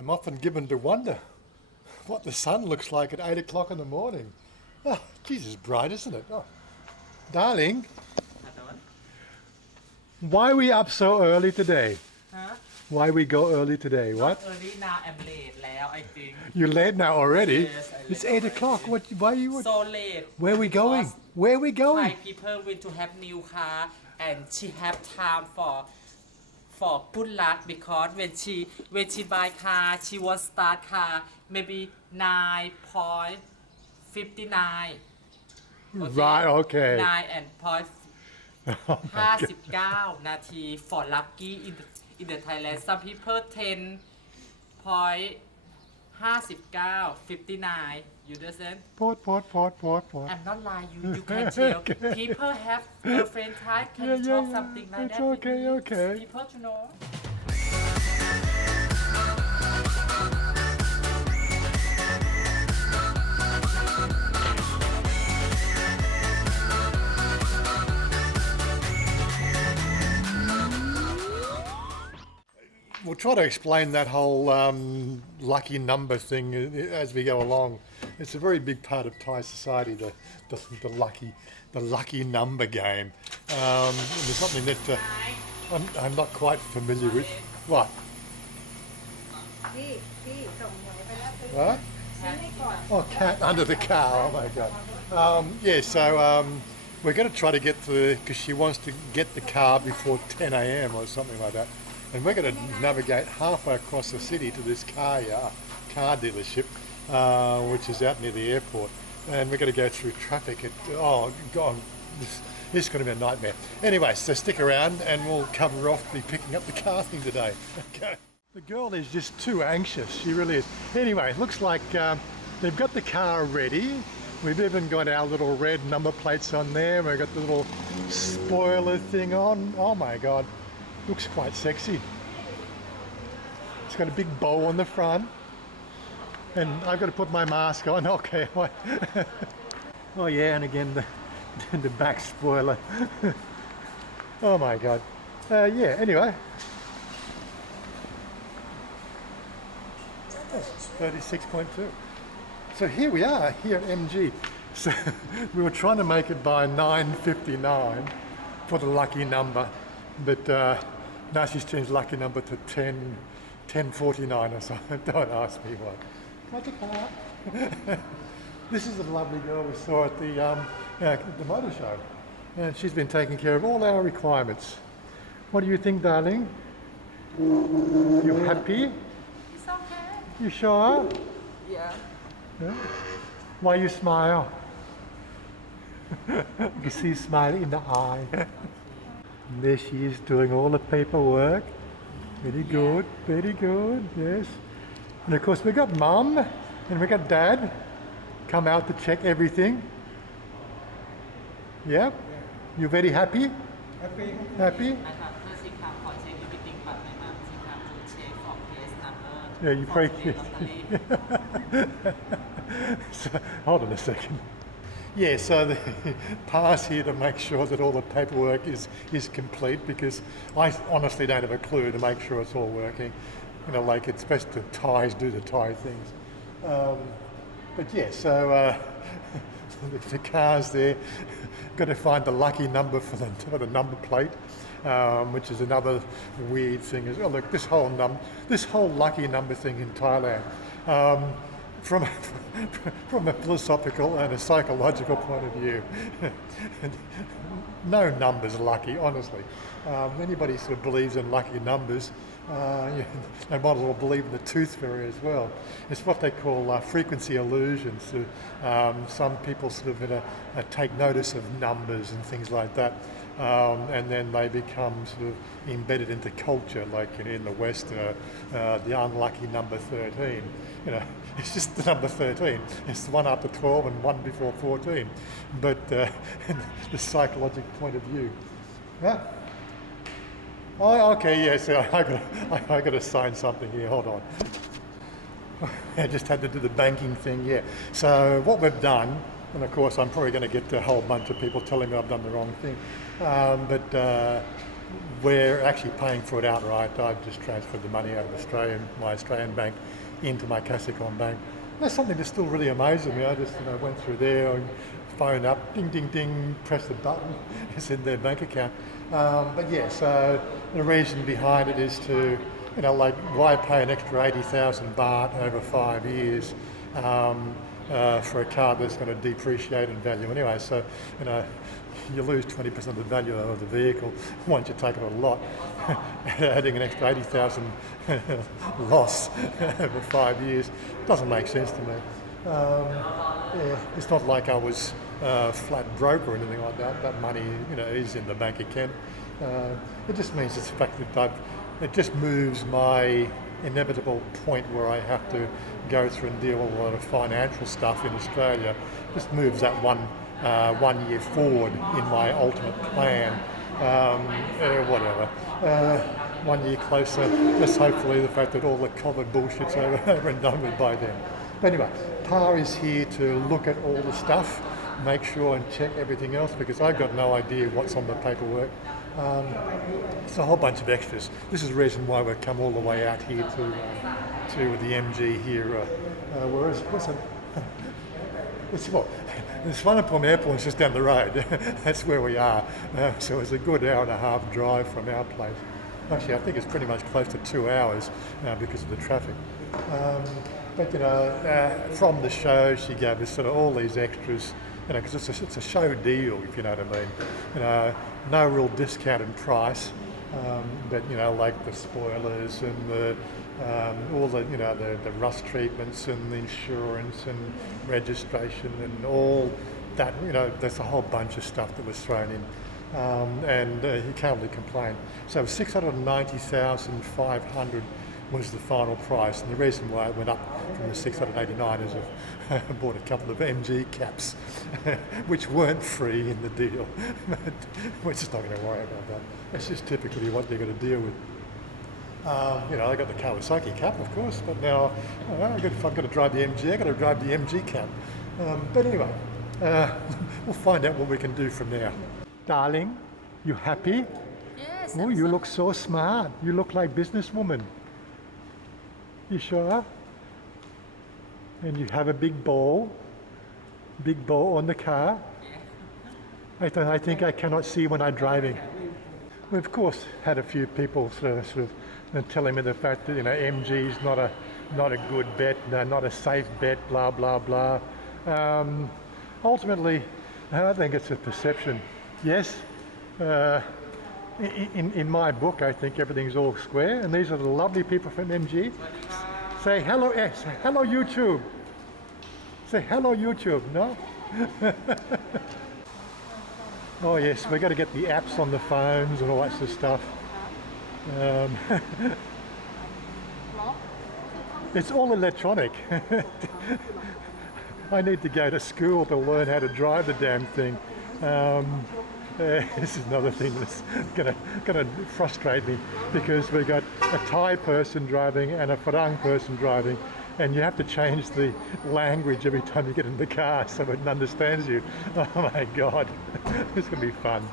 I'm often given to wonder what the sun looks like at 8 o'clock in the morning. Oh, Jesus, bright, isn't it? Oh. Darling, why are we up so early today? Huh? Why we go early today? What? Not early now, I'm late แล้ว I think. You're late now already? Yes, I'm It's late 8 o'clock. What? Why are you? So late. Where are we going? Because Where are we Thai going? people want to have new car and she have time for good luck because when she buy car she want start car maybe 9.59. Right, okay. 9 and point Oh my God. 59 นาที for lucky in the Thailand some people 10.59 you understand Port. I'm not lying you can tell Okay. people have girlfriend Thai can you talk something like It's that with okay, me? okay. People to know We'll try to explain that whole lucky number thing as we go along. It's a very big part of Thai society, the lucky number game. There's something that I'm not quite familiar with. What? พี่ส่งหวยไปแล้วซื้อ What? ซื้อให้ก่อน Oh, cat under the car. Oh my God. Yeah, so we're going to try to get because she wants to get the car before 10 a.m. or something like that. And we're going to navigate halfway across the city to this car dealership, which is out near the airport. And we're going to go through traffic. Oh, God, this is going to be a nightmare. Anyway, so stick around and we'll cover off the picking up the car thing today. Okay. The girl is just too anxious. She really is. Anyway, it looks like they've got the car ready. We've even got our little red number plates on there. We've got the little spoiler thing on. Oh my God. Looks quite sexy. It's got a big bow on the front. And I've got to put my mask on. Okay. Oh yeah, and again the back spoiler. Oh my God. Yeah, anyway. 36.2. So here we are, here at MG. So we were trying to make it by 9:59 for the lucky number, but now she's changed lucky number to 10:49 or something. Don't ask me why. This is the lovely girl we saw at the motor show, and she's been taking care of all our requirements. What do you think, darling? You happy? it's okay You sure? yeah Why you smile? You can see smile in the eye. And there she is doing all the paperwork. Very good, very good, yes. And of course we got mum and we got dad come out to check everything. Yep. You very happy? Happy? นะครับเพื่อสิครับขอเช็คอีกติ้งบัตรในมาสิครับทูเช็คของเคสนัมเบอร์ Yeah, you pray. So, hold on a second. Yeah, so the pass here to make sure that all the paperwork is complete because I honestly don't have a clue to make sure it's all working. You know, like it's best to Thais do the Thai things. But yeah, so the car's there. Got to find the lucky number for the number plate, which is another weird thing. Oh look, this whole lucky number thing in Thailand. From a philosophical and a psychological point of view, no number's lucky, honestly. Anybody sort of believes in lucky numbers, they might as well believe in the tooth fairy as well. It's what they call frequency illusions. Some people sort of take notice of numbers and things like that, and then they become sort of embedded into culture, like in the West, the unlucky number 13. You know, it's just the number 13. It's the one after 12 and one before 14. But the psychological point of view. Yeah. Oh, okay, yeah, so I got to sign something here. Hold on. I just had to do the banking thing, yeah. So what we've done, and of course I'm probably going to get a whole bunch of people telling me I've done the wrong thing, but we're actually paying for it outright. I've just transferred the money out of my Australian bank into my Casicon bank. That's something that still really amazes me. I just went through there, and phone up, ding, ding, ding, press the button, it's in their bank account. But yeah, so the reason behind it is to, like, why pay an extra 80,000 baht over 5 years for a car that's going to depreciate in value anyway? So, you lose 20% of the value of the vehicle once you take it on a lot. Adding an extra 80,000 loss over 5 years doesn't make sense to me. Yeah, it's not like I was flat broke or anything like that. That money, is in the bank account. It just means it's the fact that it just moves my inevitable point where I have to go through and deal with a lot of financial stuff in Australia. Just moves that 1 year forward in my ultimate plan. Whatever. 1 year closer. Just hopefully the fact that all the COVID bullshit's over and done with by then. But anyway, Pa is here to look at all the stuff, make sure and check everything else, because I've got no idea what's on the paperwork. It's a whole bunch of extras. This is the reason why we've come all the way out here to the MG here. What's it? It's what? The Swanepoel Airport is just down the road. That's where we are. So it's a good hour and a half drive from our place. Actually, I think it's pretty much close to 2 hours because of the traffic. But from the show, she gave us sort of all these extras, because it's a show deal, if you know what I mean. No real discount in price, but like the spoilers and the all the rust treatments and the insurance and registration and all that. There's a whole bunch of stuff that was thrown in, and you can't really complain. So 690,500 was the final price, and the reason why it went up from the 689 is I bought a couple of MG caps, which weren't free in the deal. We're just not going to worry about that. It's just typically what they're going to deal with. I got the Kawasaki cap, of course, but now if I've got to drive the MG, I've got to drive the MG cap. But anyway, we'll find out what we can do from there. Darling, you happy? Yes. Oh, you look so smart. You look like businesswoman. You sure? And you have a big ball on the car. I think I cannot see when I'm driving. We've of course had a few people sort of telling me the fact that MG is not a good bet, not a safe bet, blah blah blah. Ultimately, I think it's a perception. Yes. In my book, I think everything's all square, and these are the lovely people from MG. Say hello, say hello YouTube. Say hello YouTube, no? Oh yes, we've got to get the apps on the phones and all that sort of stuff. It's all electronic. I need to go to school to learn how to drive the damn thing. This is another thing that's gonna frustrate me, because we've got a Thai person driving and a Farang person driving, and you have to change the language every time you get in the car so it understands you. Oh my God, it's gonna be fun.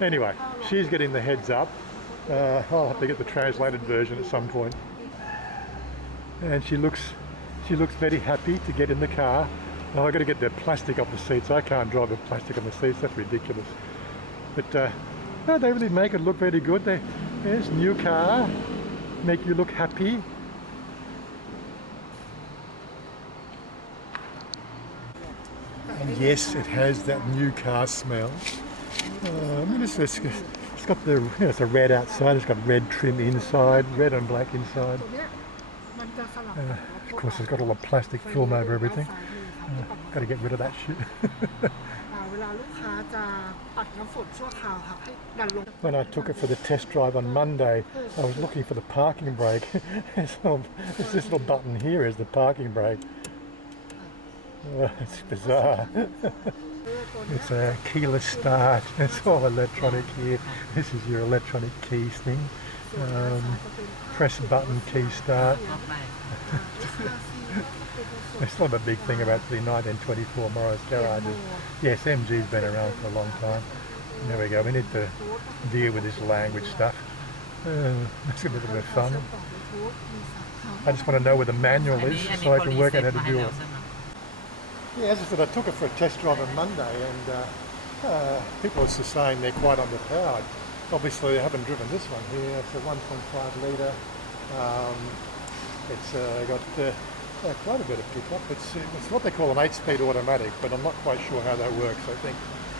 Anyway, she's getting the heads up. I'll have to get the translated version at some point. And she looks very happy to get in the car. Oh, I've got to get the plastic off the seats. I can't drive with plastic on the seats. That's ridiculous. But no, they really make it look very good. There's new car, make you look happy. And yes, it has that new car smell. It's got it's a red outside. It's got red trim inside, red and black inside. Of course, it's got all the plastic film over everything. Got to get rid of that shit. When I took it for the test drive on Monday, I was looking for the parking brake. So it's this little button here is the parking brake. It's bizarre. It's a keyless start. It's all electronic here. This is your electronic keys thing. Press button, key start. It's not a big thing about the 1924 Morris garages. Yes, MG's been around for a long time. There we go. We need to deal with this language stuff. That's a bit of fun. I just want to know where the manual is so I can work out how to do it. Yeah, as I said, I took it for a test drive on Monday, and people are saying they're quite underpowered. Obviously, I haven't driven this one here. It's a 1.5 litre. It's got quite a bit of pickup. It's what they call an 8-speed automatic, but I'm not quite sure how that works. I think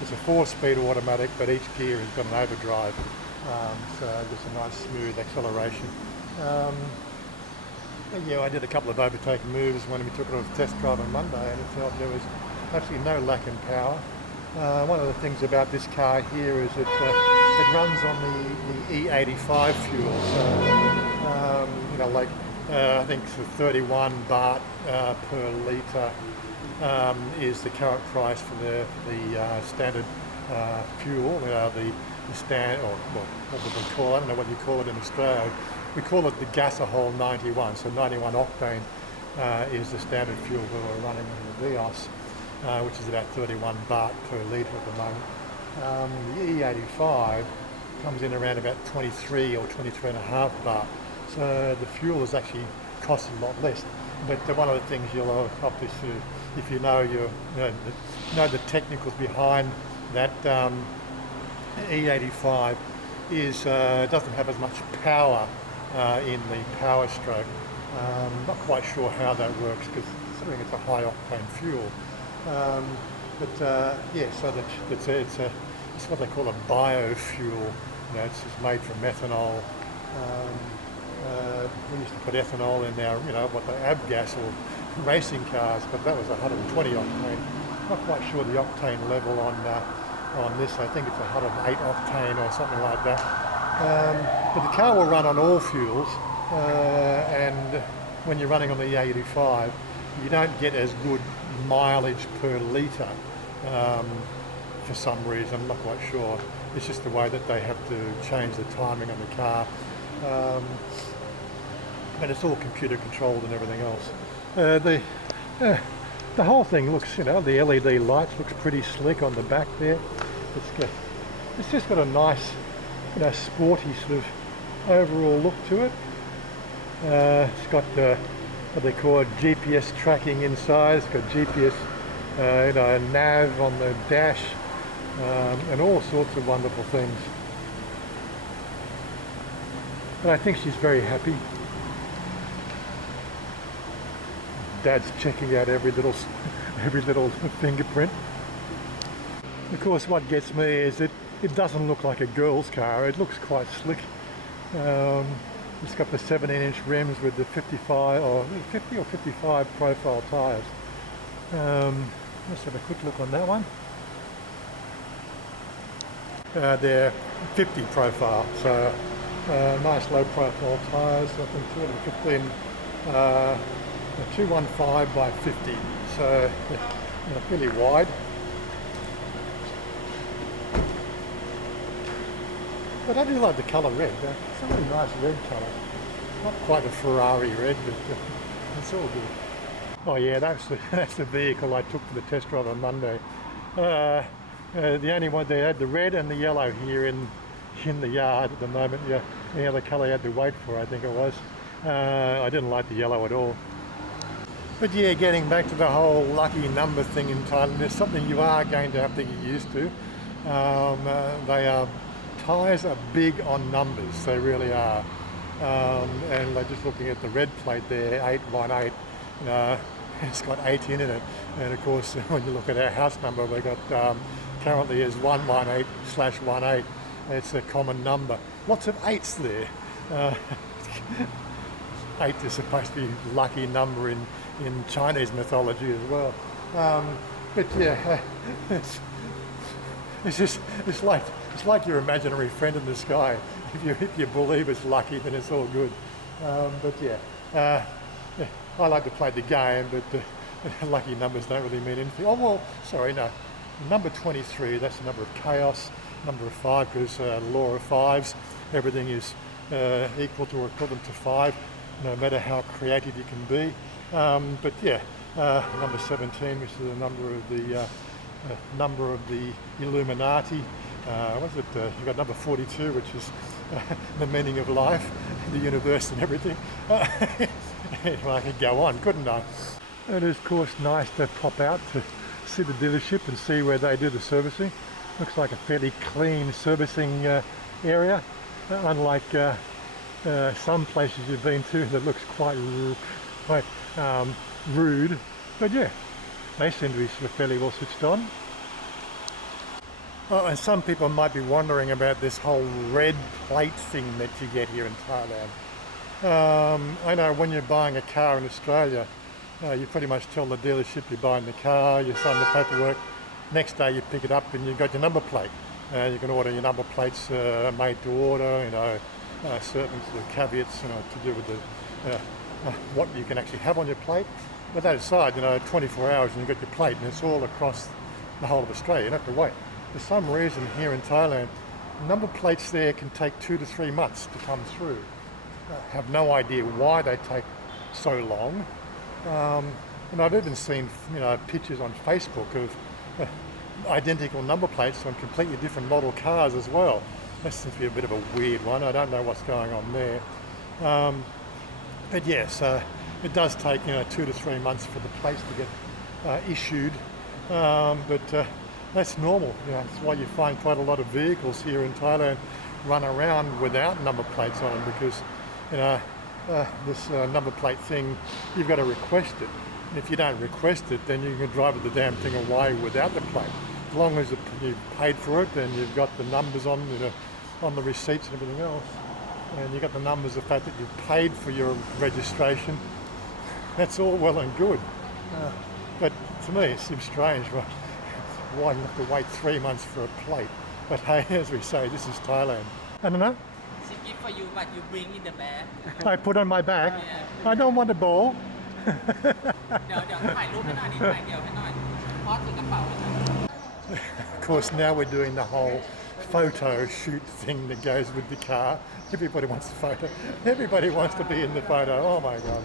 it's a 4-speed automatic, but each gear has got an overdrive, so just a nice smooth acceleration. Yeah, I did a couple of overtaking moves when we took it on a test drive on Monday, and it felt there was absolutely no lack in power. One of the things about this car here is it runs on the E85 fuel, so you know, like I think 31 baht per litre is the current price for the standard fuel. The stand, or well, what would we call it? I don't know what you call it in Australia. We call it the gasohol 91. So 91 octane is the standard fuel that we're running in the Vios, which is about 31 baht per litre at the moment. The E85 comes in around about 23 or 23 and a half baht. So the fuel is actually costs a lot less. But one of the things you'll obviously, if you know the technicals behind that E85 is doesn't have as much power in the power stroke. Not quite sure how that works because considering it's a high octane fuel. Yeah, so it's what they call a biofuel. You know, it's made from methanol. We used to put ethanol in our, what the avgas or racing cars, but that was 120 octane. Not quite sure the octane level on this. I think it's 108 octane or something like that. But the car will run on all fuels, and when you're running on the E85, you don't get as good mileage per litre for some reason. I'm not quite sure. It's just the way that they have to change the timing on the car. And it's all computer controlled and everything else. The whole thing looks, the LED lights looks pretty slick on the back there. It's just got a nice, sporty sort of overall look to it. It's got what they call GPS tracking inside. It's got GPS, a nav on the dash, and all sorts of wonderful things. But I think she's very happy. Dad's checking out every little fingerprint. Of course, what gets me is it doesn't look like a girl's car. It looks quite slick. It's got the 17-inch rims with the 55 or 50 or 55 profile tyres. Let's have a quick look on that one. They're 50 profile, so nice low profile tyres. I think 215. 215 by 50, so fairly wide. But I do like the colour red. It's a really nice red colour. Not quite a Ferrari red, but it's all good. Oh yeah, that's the vehicle I took for the test drive on Monday. The only one they had the red and the yellow here in the yard at the moment. Yeah, the other colour I had to wait for, I think it was. I didn't like the yellow at all. But yeah, getting back to the whole lucky number thing in Thailand, there's something you are going to have to get used to. Tyres are big on numbers, they really are. And like just looking at the red plate there, 818, it's got 18 in it. And of course, when you look at our house number, we've got currently is 118/18. It's a common number. Lots of 8s there. 8 is supposed to be a lucky number in Chinese mythology as well. But yeah, it's like your imaginary friend in the sky. If you believe it's lucky, then it's all good. But yeah, I like to play the game, but lucky numbers don't really mean anything. Oh well, sorry, no. Number 23, that's the number of chaos. Number of 5, because law of 5s, everything is equal to or equivalent to 5, no matter how creative you can be. But yeah, number 17, which is the number of the Illuminati. what's it? You got number 42, which is the meaning of life, the universe, and everything. Well, I could go on, couldn't I? It is, of course, nice to pop out to see the dealership and see where they do the servicing. Looks like a fairly clean servicing area, unlike some places you've been to that looks quite rude. But yeah, they seem to be sort of fairly well switched on. Oh, and some people might be wondering about this whole red plate thing that you get here in Thailand. I know when you're buying a car in Australia, you pretty much tell the dealership you're buying the car, you sign the paperwork, next day you pick it up and you've got your number plate. You can order your number plates made to order, you know, certain sort of caveats, you know, to do with the what you can actually have on your plate. But that aside, you know, 24 hours and you've got your plate and it's all across the whole of Australia, you don't have to wait. For some reason here in Thailand, number plates there can take 2 to 3 months to come through. I have no idea why they take so long. And I've even seen, you know, pictures on Facebook of identical number plates on completely different model cars as well. That seems to be a bit of a weird one. I don't know what's going on there. But yes, it does take, you know, 2 to 3 months for the plates to get issued. But that's normal. You know, that's why you find quite a lot of vehicles here in Thailand run around without number plates on them, because, you know, this number plate thing, you've got to request it. And if you don't request it, then you can drive the damn thing away without the plate. As long as you've paid for it and you've got the numbers on, you know, on the receipts and everything else, and you've got the numbers, the fact that you've paid for your registration, that's all well and good. But to me, it seems strange. Why you have to wait 3 months for a plate? But hey, as we say, this is Thailand. I don't know. She give for you, but you bring in the bag. I put on my back. Yeah. I don't want a ball. เดี๋ยวถ่ายรูปให้หน่อยดิถ่ายเดี่ยวให้หน่อยพอถือกระเป๋าให้หน่อย Of course, now we're doing the whole photo shoot thing that goes with the car. Everybody wants a photo. Everybody wants to be in the photo. Oh my God.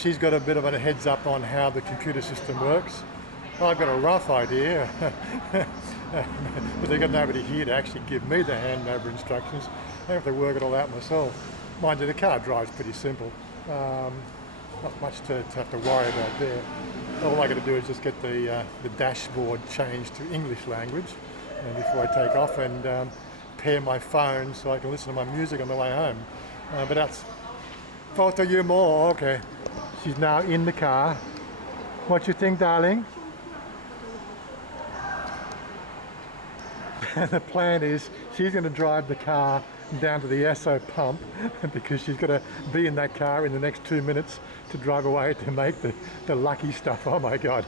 She's got a bit of a heads up on how the computer system works. I've got a rough idea, but they've got nobody here to actually give me the handover instructions. I have to work it all out myself. Mind you, the car drives pretty simple. Not much to have to worry about there. All I got to do is just get the dashboard changed to English language before I take off, and pair my phone so I can listen to my music on the way home. But that's photo you more. Okay, she's now in the car. What you think, darling? The plan is she's going to drive the car down to the Esso pump because she's got to be in that car in the next 2 minutes to drive away to make the lucky stuff. Oh my God,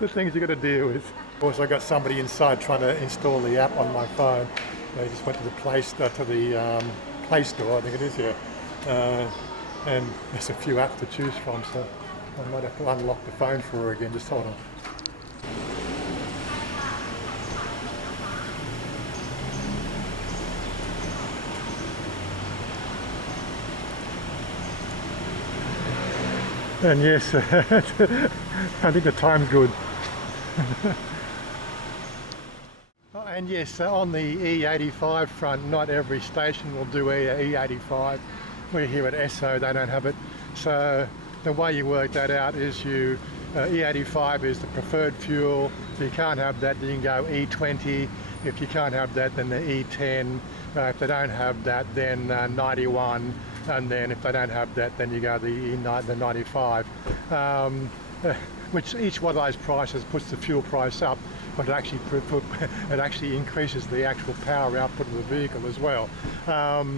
the things you've got to deal with. Of course, I got somebody inside trying to install the app on my phone. They just went to the Play Store, I think it is here, and there's a few apps to choose from, so I might have to unlock the phone for her again. Just hold on. And yes, I think the time's good. And yes, on the E85 front, not every station will do E85. We're here at Esso, they don't have it. So the way you work that out is E85 is the preferred fuel. If you can't have that, then you can go E20. If you can't have that, then the E10. If they don't have that, then 91. And then if they don't have that, then you go the 95, which each one of those prices puts the fuel price up, but it actually increases the actual power output of the vehicle as well.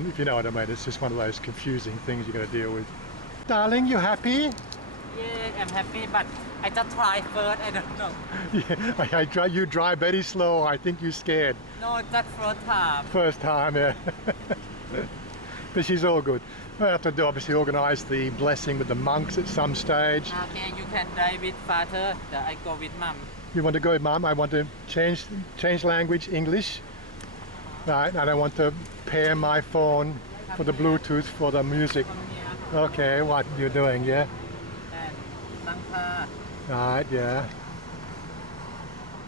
If you know what I mean, it's just one of those confusing things you're going to deal with. Darling, you happy? Yeah, I'm happy, but I just try first. I don't know. Yeah, you drive very slow. I think you're scared. No, that's first time. First time, yeah. But she's all good. We'll have to obviously organise the blessing with the monks at some stage. Okay, you can drive with father. I go with mom. You want to go with mum? I want to change language, English. Right, and I want to pair my phone for the Bluetooth for the music. Okay, what you're doing, yeah? And ตั้งค่า Right, yeah.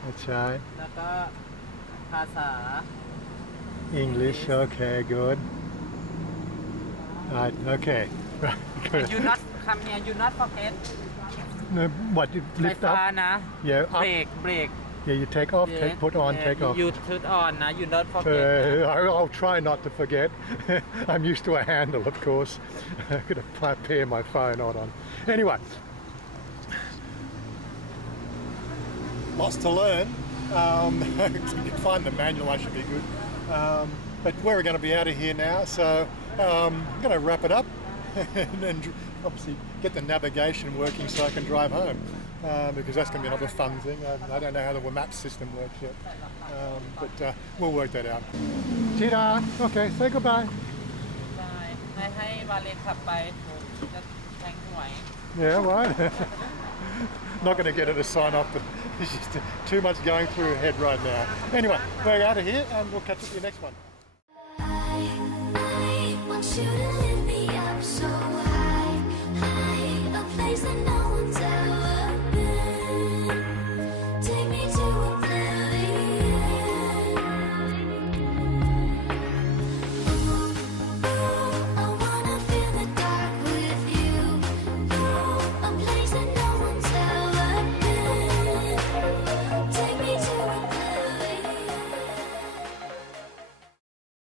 That's right. แล้วก็ภาษา English. Okay, good. Right. Okay. Right. Good. you not come here you not forget No, what you ไฟ lift ฟ้า up? นะ Yeah. เบร Up. กเบรก Yeah. You take off. Take, put on. Take off. you put on นะ you not forget นะ I'll try not to forget. I'm used to a handle, of course. I'm going to pair my phone not on. Anyway, lots to learn. If you can find the manual, I should be good. But we're going to be out of here now, so I'm going to wrap it up and then obviously get the navigation working so I can drive home. Because that's going to be another fun thing. I don't know how the map system works yet, but we'll work that out. Tita, okay, say goodbye. ให้วาเลนขับไปจะแทงหวย Yeah, right. Not going to get her to sign off. There's just too much going through her head right now. Anyway, we're out of here and we'll catch up with you next one. I want you to